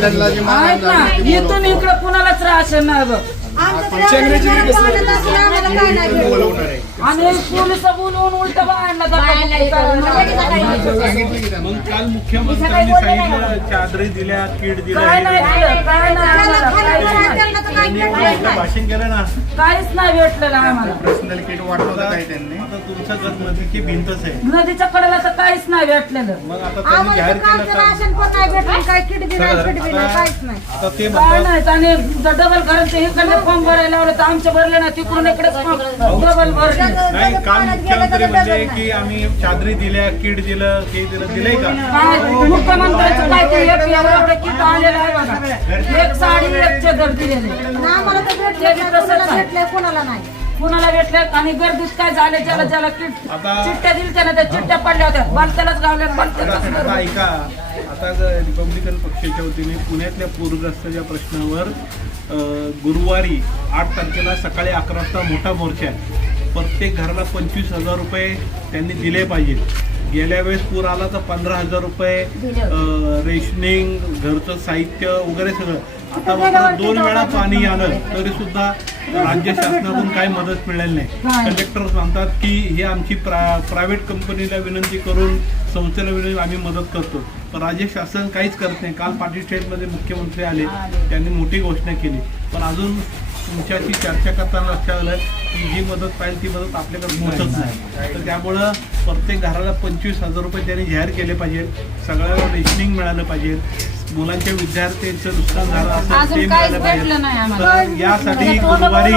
महिलांना जे आहेत ना इथून इकडे कुणालाच राशन नाही बघ. आमच्याकडे घरात पाणी नसलं, आम्हाला काय नाही भेटलं. बोलवणार आहे. आणि पोलीस बोलवून उलट मग काल मुख्यमंत्र्यांनी सांगितलं चादरी दिल्या काय नाही दिल्या काय नाही. भाषण केलं ना. काहीच नाही भेटलेलं आम्हाला. पर्सनल किट वाटलं होतं काही त्यांनी. आता तुमचं गत नदीची भिंतच आहे? नदीच्या कडेला तर काहीच नाही भेटलेलं. मग आता त्यांनी आम्हाला जाहीर तर केलं कालचं का राशन पण नाही भेटलं, काय किट बी नाही, फिट बी नाही, आता काहीच नाही. आता ते काय म्हणतात नाही आणि डबल घरांचे फॉर्म भरायला लावलं तर आमचे भरले ना तिकडून इकडे डबल भरले. नाही काल मुख्यमंत्री म्हणजे की आम्ही चादरी दिल्या किट दिलं हे दिलं दिलंय का? काय? मुख्यमंत्र्यांचं काय ते एक एवढं किट आलेलं आहे बघा. एक साडी एक चदर दिलेले आम्हाला ते बी नाही, तसंच कोणाला आहे. भेटलंय, कोणाला नाही. कुणाला भेटले आणि गर्दीत काय झालं ज्याला ज्याला किट आता- चिठ्ठ्या दिल्या त्याला त्या चिठ्ठ्या पडल्या होत्या. बालत्यालाच गावल्या बालत्यालाच आता आता ऐका आता ग- रिपब्लिकन पक्षाच्या वतीने पुण्यातल्या पूरग्रस्ताच्या प्रश्नावर अ, गुरुवारी आठ तारखेला सकाळी अकरा वाजता मोठा मोर्चा आहे. प्रत्येक घराला पंचवीस हजार रुपये त्यांनी दिले पाहिजे गेल्या वेळेस पूर आला तर पंधरा हजार रुपये रेशनिंग घरचं साहित्य वगैरे सगळं. आता मात्र दोन वेळा पाणी आलं तरी सुद्धा राज्य शासनाकडून काही मदत मिळाली नाही. कलेक्टर सांगतात की ही आमची प्रा प्रायव्हेट कंपनीला विनंती करून संस्थेला विनंती आम्ही मदत करतो. पण राज्य शासन काहीच करत नाही. काल पाटील स्टेटमध्ये मुख्यमंत्री आले. त्यांनी मोठी घोषणा केली. पण अजून तुमच्याशी चर्चा करताना लक्षात आलं जी मदत पाहिजे ती मदत आपल्याकडे पोहोचत नाही. तर त्यामुळं प्रत्येक घराला पंचवीस हजार रुपये त्यांनी जाहीर केले पाहिजे. सगळ्याला रेशनिंग मिळालं पाहिजे. मुलांच्या विद्यार्थ्यांचं नुकसान झालं असेल ते अजून काहीच मिळालं भेटलं नाही पाहिजे आम्हाला. तर यासाठी गुरुवारी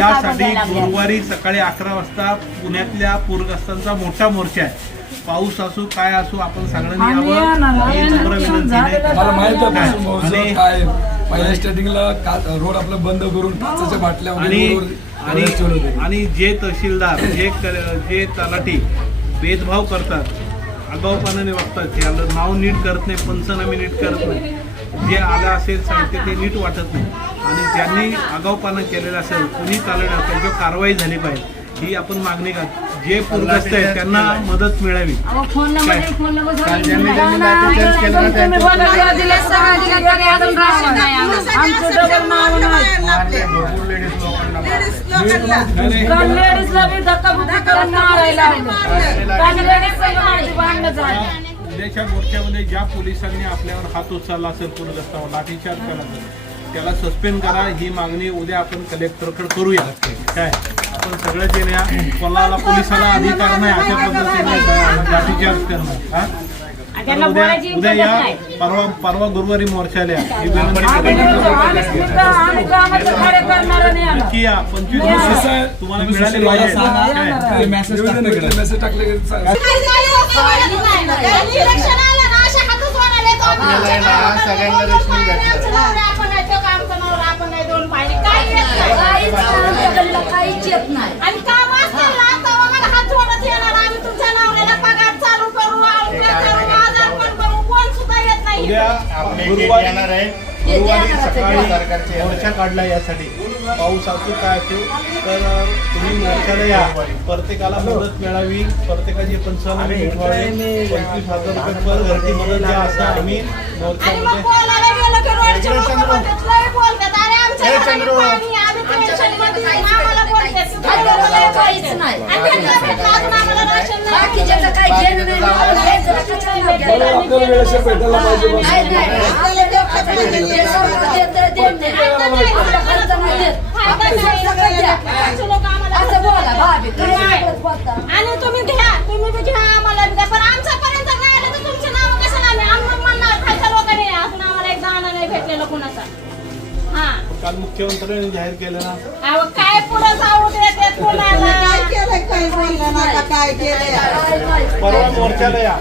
यासाठी गुरुवारी सकाळी अकरा वाजता पुण्यातल्या पूरग्रस्तांचा मोठा मोर्चा आहे. पाऊस असो काय असो आपण सगळ्यांनी आम्ही यावं. ही विनंती पहिल्या स्टार्टिंगला का रोड आपला बंद करून काचाच्या बाटल्या वगैरे आणि रोडवर आणि ठेवले होते. आणि जे तहसीलदार जे क- जे तलाठी भेदभाव करतात आगाऊपणाने वागतात याला नाव नीट करत नाही पंचनामे नीट करत नाही. जे आलं असेल साहित्य ते नीट वाटत नाही. आणि ज्यांनी आगाऊपणा केलेला असेल कुणी चालवलं त्यांच्यावर कारवाई झाली पाहिजे. ही आपण मागणी का जे पूरग्रस्त आहेत त्यांना मदत मिळावी. फोन काय? काल ज्यांनी ज्यांनी लाईफ चेंज केलं ना तुम्ही बघा त्यांचं किंवा दिले सहा काल लेडीजला बी धक्काबुक्की करून मारायला लावलं. काल लेडीज संग माझी भांडणं झाली. उद्याच्या मोर्चामध्ये ज्या पोलिसांनी आपल्यावर हात उचलला असेल पूरग्रस्तावर लाठीचार्ज केला असेल त्याला सस्पेंड करा ही मागणी उद्या आपण कलेक्टरकडे करूया. काय? आपण सगळं जे या कोणाला पोलिसाला अधिकार नाही अशा पद्धतीने लाठीचार्ज करणं. हा? तर उद्या उद्या या परवा परवा गुरुवारी मोर्चाला या. ही आम्ही कामाचं कार्य करणार नाही या पंचवीस या. दिवस तुम्हाला मिळाले पाहिजे सांगा. काय? ते मेसेज टाकले की मेसेज टाकले की सांगा. आपल्याला आहे ना, सगळ्यांना रेशनिंग भेटलं. काहीच उद्या गुरुवारी येणार आहे गुरुवारी सरकारचे सकाळी येणार मोर्चा काढला यासाठी. पाऊस असो काय असो तर तुम्ही मोर्चाला या. प्रत्येकाला मदत मिळावी. प्रत्येकाची पंचावन्न मिटवावे पंचवीस हजार रुपये पर घरची मदत द्या असं आम्ही मोर्चामध्ये आपल्याला वेळेशी भेटायला पाहिजे. आणि तुम्ही घ्या तुम्ही घ्या आम्हाला पण आमच्यापर्यंत नाही आलं तर तुमचे नाव कसं नाही आम्हाला म्हणणार खायच्या लोकांनी अजून आम्हाला एक दाणा नाही भेटलेलं कुणाचा. हा. काल मुख्यमंत्र्यांनी जाहीर केलं ना. अहो काय पुढं जाऊ देते कुणाला? काय नाही. परवा मोर्चाला या.